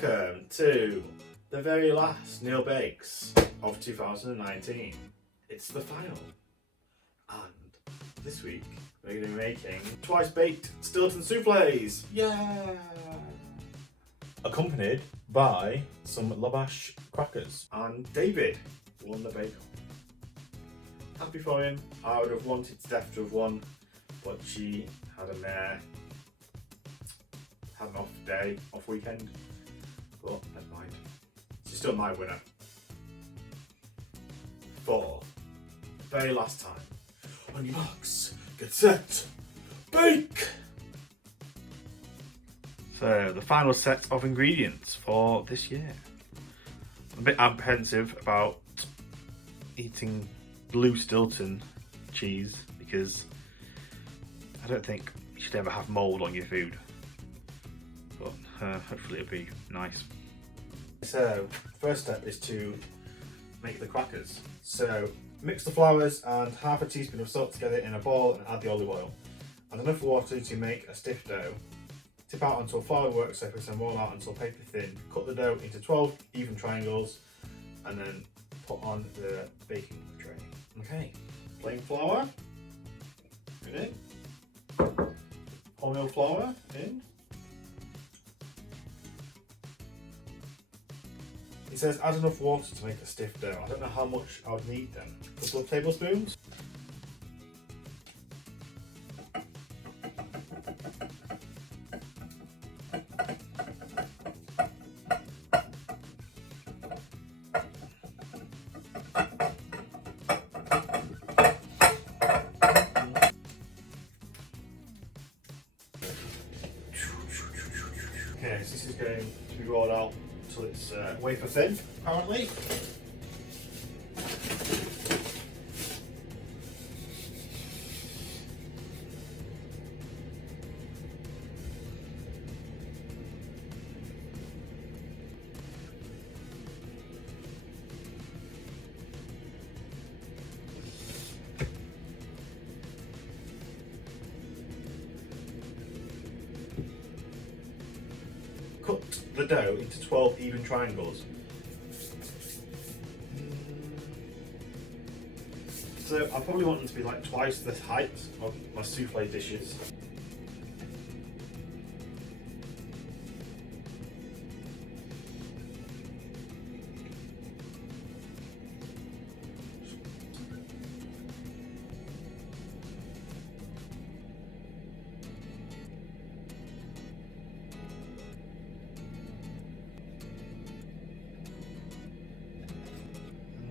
welcome to the very last Neil Bakes of 2019. It's the final. And this week we're going to be making twice baked Stilton Soufflés. Yeah! Accompanied by some Lavash crackers. And David won the bake-off. Happy for him. I would have wanted Steph to have won, but she had a mare. Had an off day, off weekend, but never mind. She's still my winner. For the very last time, on your marks, get set, bake! So, the final set of ingredients for this year. I'm a bit apprehensive about eating blue Stilton cheese because I don't think you should ever have mould on your food. But hopefully it'll be nice. So, first step is to make the crackers. So, mix the flours and half a teaspoon of salt together in a bowl and add the olive oil. Add enough water to make a stiff dough. Tip out onto a floured work surface and roll out until paper thin. Cut the dough into 12 even triangles and then put on the baking tray. Okay, plain flour in. Wholemeal flour in. It says add enough water to make a stiff dough. I don't know how much I would need then. A couple of tablespoons. Okay, so this is going to be rolled out until it's wafer thin, apparently. Cut the dough into 12 even triangles. So I probably want them to be like twice the height of my souffle dishes.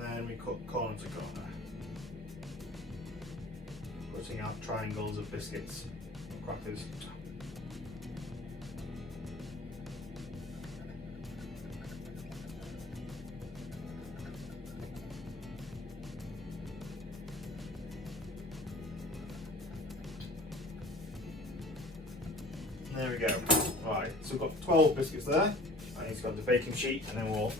And we cut corner to corner, cutting out triangles of biscuits, crackers. There we go. Right, so we've got 12 biscuits there. I need to go on the baking sheet and then we'll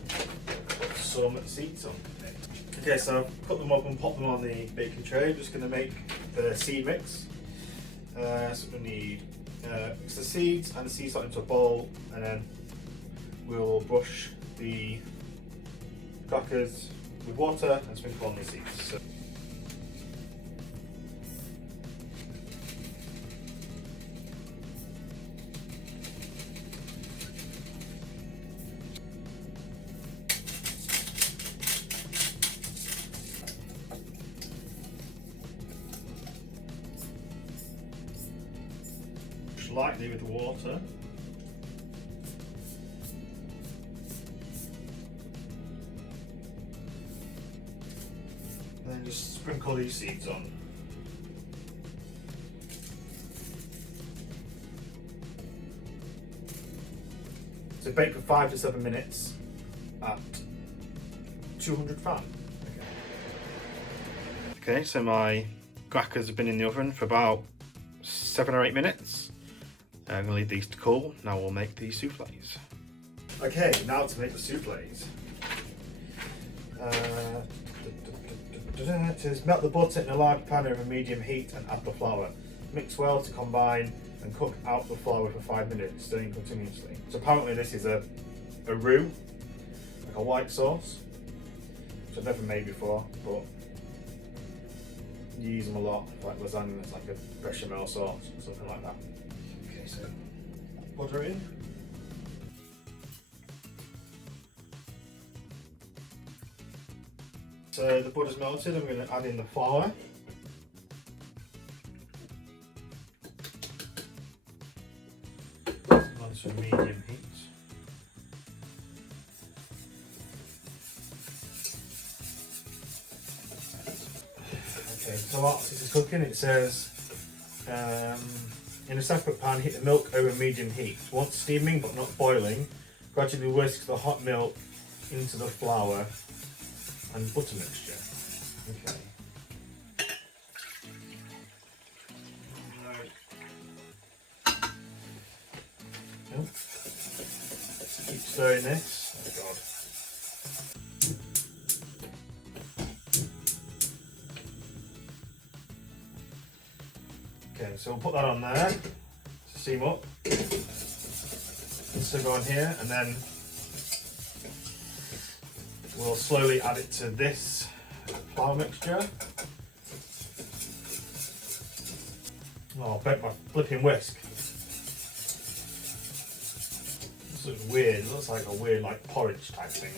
put some seeds on it. Okay, so I've cut them up and pop them on the baking tray. I'm just going to make the seed mix. So we need mix the seeds and the sea salt into a bowl, and then we'll brush the crackers with water and sprinkle on the seeds. So lightly with the water. And then just sprinkle these seeds on. So bake for 5 to 7 minutes at 200 Faran. Okay, so my crackers have been in the oven for about 7 or 8 minutes. I'm going to leave these to cool. Now we'll make the soufflés. Okay, now to make the soufflés. It says melt the butter in a large pan over medium heat and add the flour. Mix well to combine and cook out the flour for 5 minutes, stirring continuously. So apparently this is a a roux, like a white sauce, which I've never made before, but you use them a lot, like lasagna. It's like a bechamel sauce, something like that. Okay, so butter in. So the butter's melted, I'm going to add in the flour. On some medium heat. Okay, so whilst this is cooking, it says in a separate pan, heat the milk over medium heat. Once steaming but not boiling, gradually whisk the hot milk into the flour and butter mixture. Okay. Nope. Keep stirring this. Oh god. Okay, so we'll put that on there to steam up. This will go on here, and then we'll slowly add it to this flour mixture. Oh, I bet my flipping whisk. This looks weird. It looks like a weird, like porridge type thing.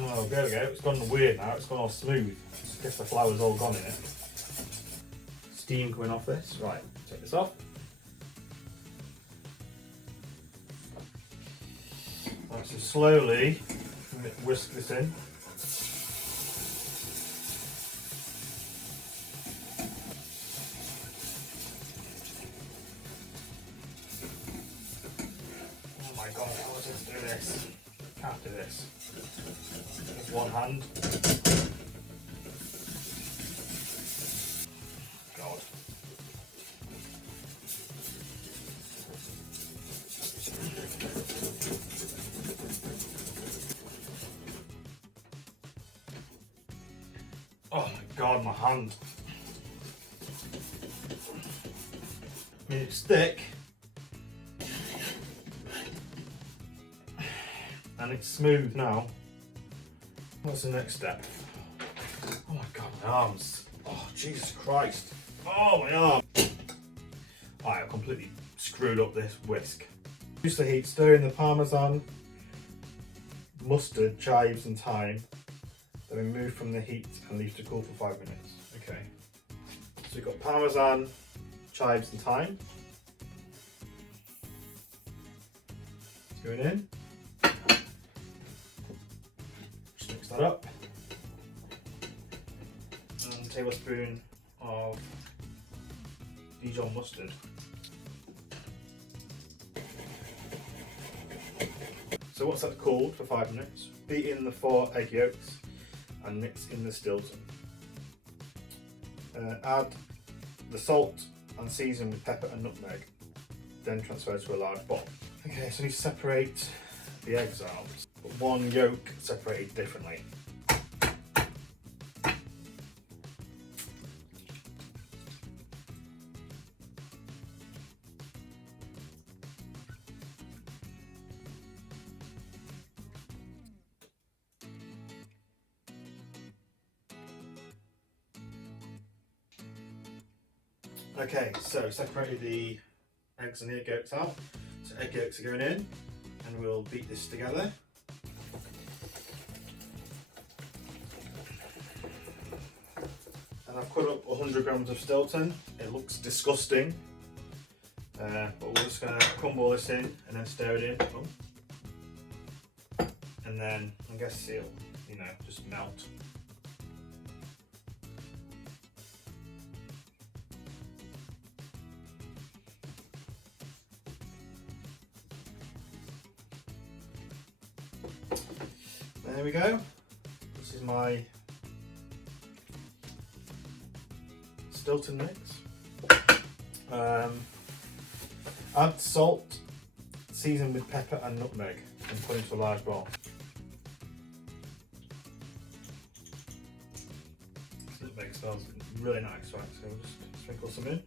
Oh, there we go. It's gone weird now. It's gone all smooth. I guess the flour's all gone in it. Steam coming off this. Right, take this off. Right, so slowly whisk this in. Oh my god, how was I to do this? Can't do this. With one hand. God. Oh my god, my hand. I mean, it's thick. And it's smooth now. What's the next step? Oh my god, my arms. Oh, Jesus Christ. Oh, my arm. Alright, I've completely screwed up this whisk. Use the heat, stir in the parmesan, mustard, chives and thyme. Then remove from the heat and leave to cool for 5 minutes. Okay. So we've got parmesan, chives and thyme. It's going in. Just mix that up. And a tablespoon of Dijon mustard. So once that's cooled for 5 minutes, beat in the 4 egg yolks and mix in the Stilton. Add the salt and season with pepper and nutmeg. Then transfer to a large bowl. Okay, so we separate the eggs out. But one yolk separated differently. Okay, so separated the eggs and the egg yolks out. So egg yolks are going in, and we'll beat this together. And I've cut up 100 grams of Stilton. It looks disgusting, but we're just going to crumble this in and then stir it in. Oh. And then I guess it'll, just melt. There we go. This is my Stilton mix. Add salt, season with pepper and nutmeg, and put into a large bowl. This nutmeg smells really nice, right? So we'll just sprinkle some in.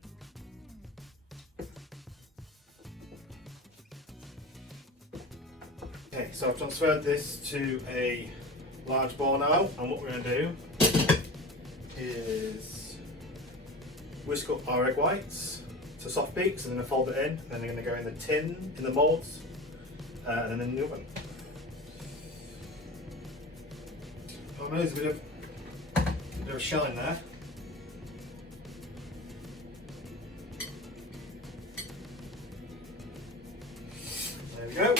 Okay, so I've transferred this to a large bowl now, and what we're going to do is whisk up our egg whites to soft beaks, and then fold it in. Then they're going to go in the tin, in the moulds, and then in the oven. Oh no, there's a bit of a shell in there. There we go.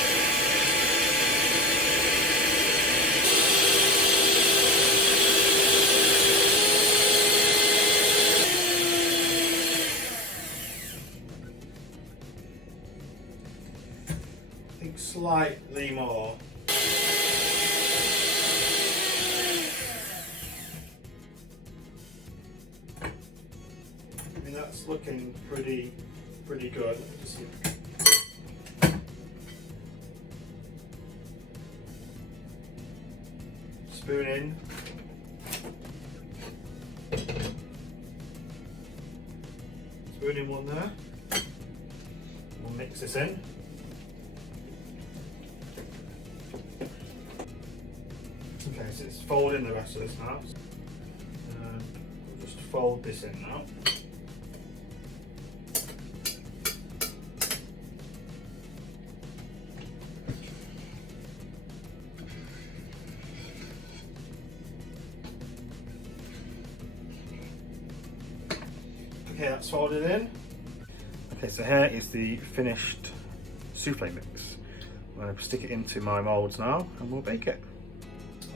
I think slightly more. I mean, that's looking pretty good. Let me just see. Spoon in. Spoon in one there. We'll mix this in. Okay, so it's folding the rest of this now. We'll just fold this in now. Okay, that's folded in. Okay, so here is the finished souffle mix. I'm going to stick it into my moulds now and we'll bake it.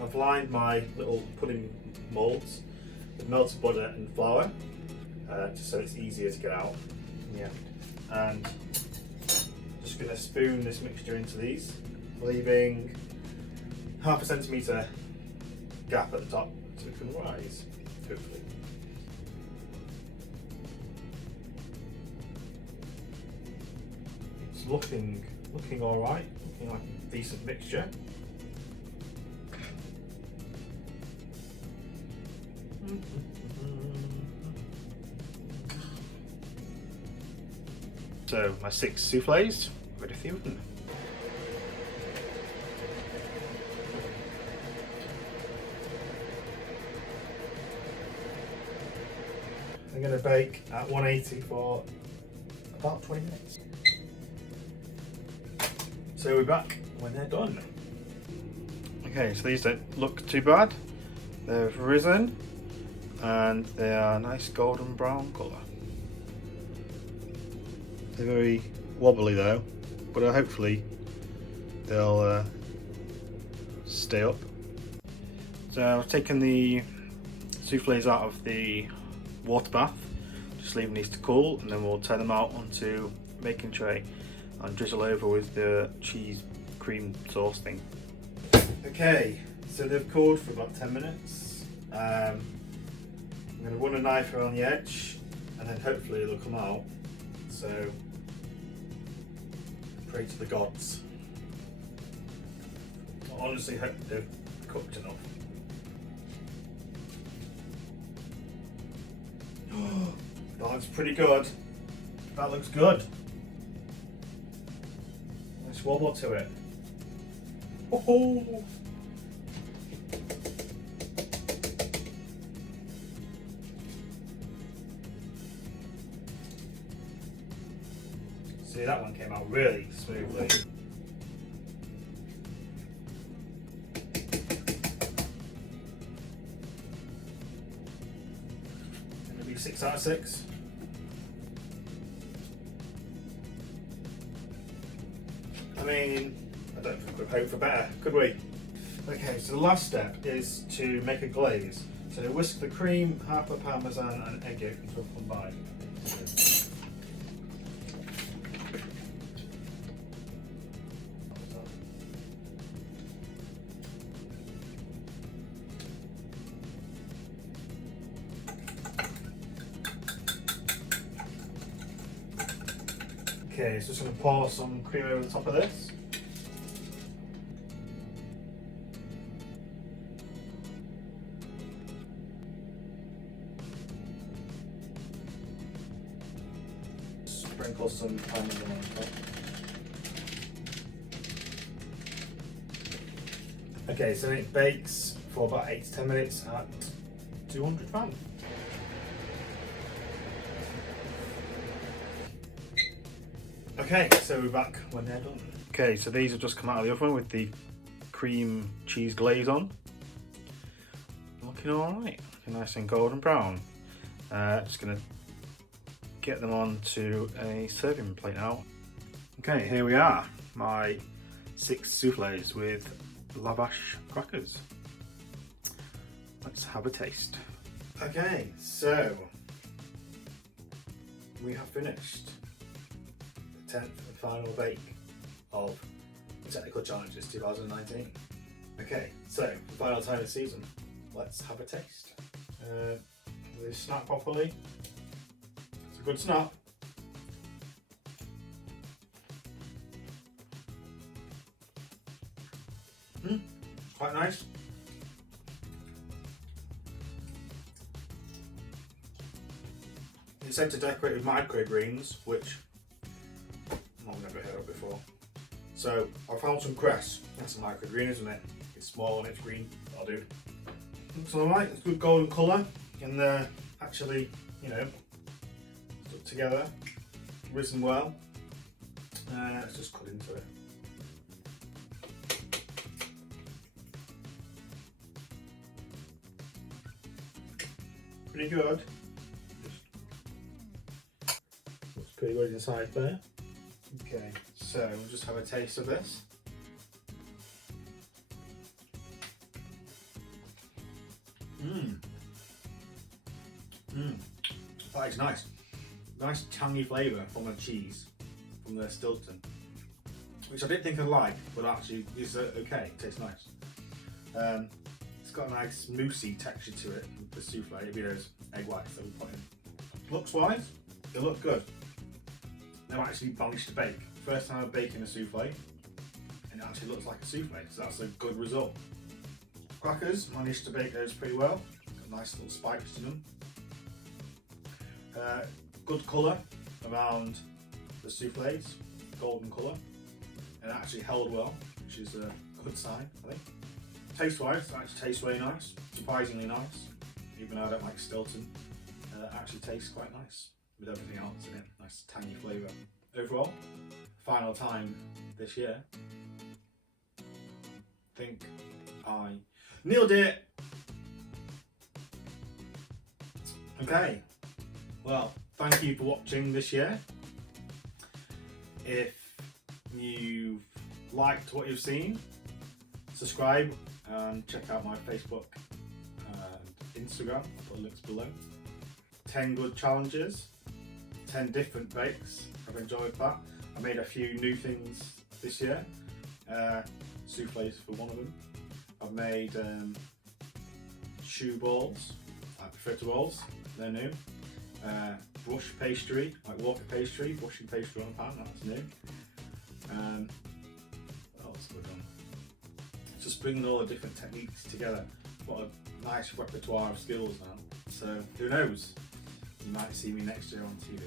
I've lined my little pudding moulds with melted butter and flour, just so it's easier to get out. Yeah. And just going to spoon this mixture into these, leaving 1/2 centimetre gap at the top so it can rise, hopefully. It's looking all right, looking like a decent mixture. So my 6 soufflés ready for the oven. I'm going to bake at 180 for about 20 minutes. So we're back when they're done. Okay, so these don't look too bad. They've risen and they are a nice golden brown colour. They're very wobbly though, but hopefully they'll stay up. So I've taken the soufflés out of the water bath, just leaving these to cool, and then we'll turn them out onto a baking tray and drizzle over with the cheese cream sauce thing. Okay, so they've cooled for about 10 minutes. I'm going to run a knife around the edge and then hopefully they'll come out. So pray to the gods. I honestly hope they've cooked enough. That looks pretty good. That looks good. Nice wobble to it. Oh! See, that one came out really smoothly. Gonna be 6 out of 6. I mean, I don't think we'd hope for better, could we? Okay, so the last step is to make a glaze. So whisk the cream, half a parmesan and egg yolk until combined. Okay, so just going to pour some cream over the top of this. Sprinkle some parmesan on top. Okay, so it bakes for about 8 to 10 minutes at 200 fan. Okay, so we're back when they're done. Okay, so these have just come out of the oven with the cream cheese glaze on. Looking alright, looking nice and golden brown. Just gonna get them onto a serving plate now. Okay, here we are, my 6 soufflés with Lavash crackers. Let's have a taste. Okay, so we have finished the 10th and final bake of the Technical Challenges 2019. Okay, so the final time of the season, let's have a taste. Will they snap properly? It's a good snap. Quite nice. It's said to decorate with microgreens, which I've never heard of before. So I found some cress. That's a microgreen, isn't it? It's small and it's green. That'll do. Looks alright. It's good golden colour, and they're actually, you know, stuck together, risen well. Let's just cut into it. Pretty good. Looks pretty good inside there. Okay, so we'll just have a taste of this. That is nice. Nice tangy flavour from the cheese, from the Stilton, which I didn't think I'd like, but actually is okay. It tastes nice. It's got a nice moussey texture to it with the souffle, maybe those egg whites that we put in. Looks wise, they look good. They've actually managed to bake. First time I'm baking a souffle, and it actually looks like a souffle, so that's a good result. Crackers, managed to bake those pretty well. Got nice little spikes to them. Good colour around the soufflés, golden colour, and it actually held well, which is a good sign, I think. Taste wise, it actually tastes really nice, surprisingly nice, even though I don't like Stilton. It actually tastes quite nice with everything else in it, nice tangy flavour. Overall, final time this year, I think I nailed it! Okay, well, thank you for watching this year. If you've liked what you've seen, subscribe and check out my Facebook and Instagram. I'll put links below. 10 good challenges, 10 different bakes. I've enjoyed that. I made a few new things this year. Soufflés for one of them. I've made shoe balls, like fritter rolls, they're new. Brush pastry, like Walker pastry, brushing pastry on a pan, that's new. What else have we done? Just bringing all the different techniques together. What a nice repertoire of skills now. So who knows? You might see me next year on TV.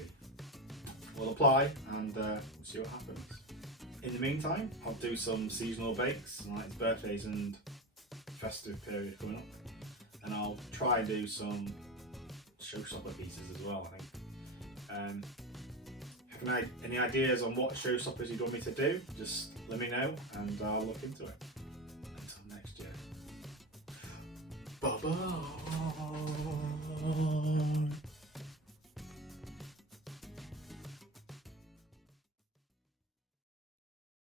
We'll apply and see what happens. In the meantime, I'll do some seasonal bakes, like it's birthdays and festive period coming up. And I'll try and do some showstopper pieces as well, I think. Have any ideas on what showstoppers you'd want me to do? Just let me know and I'll look into it. Until next year. Bye bye.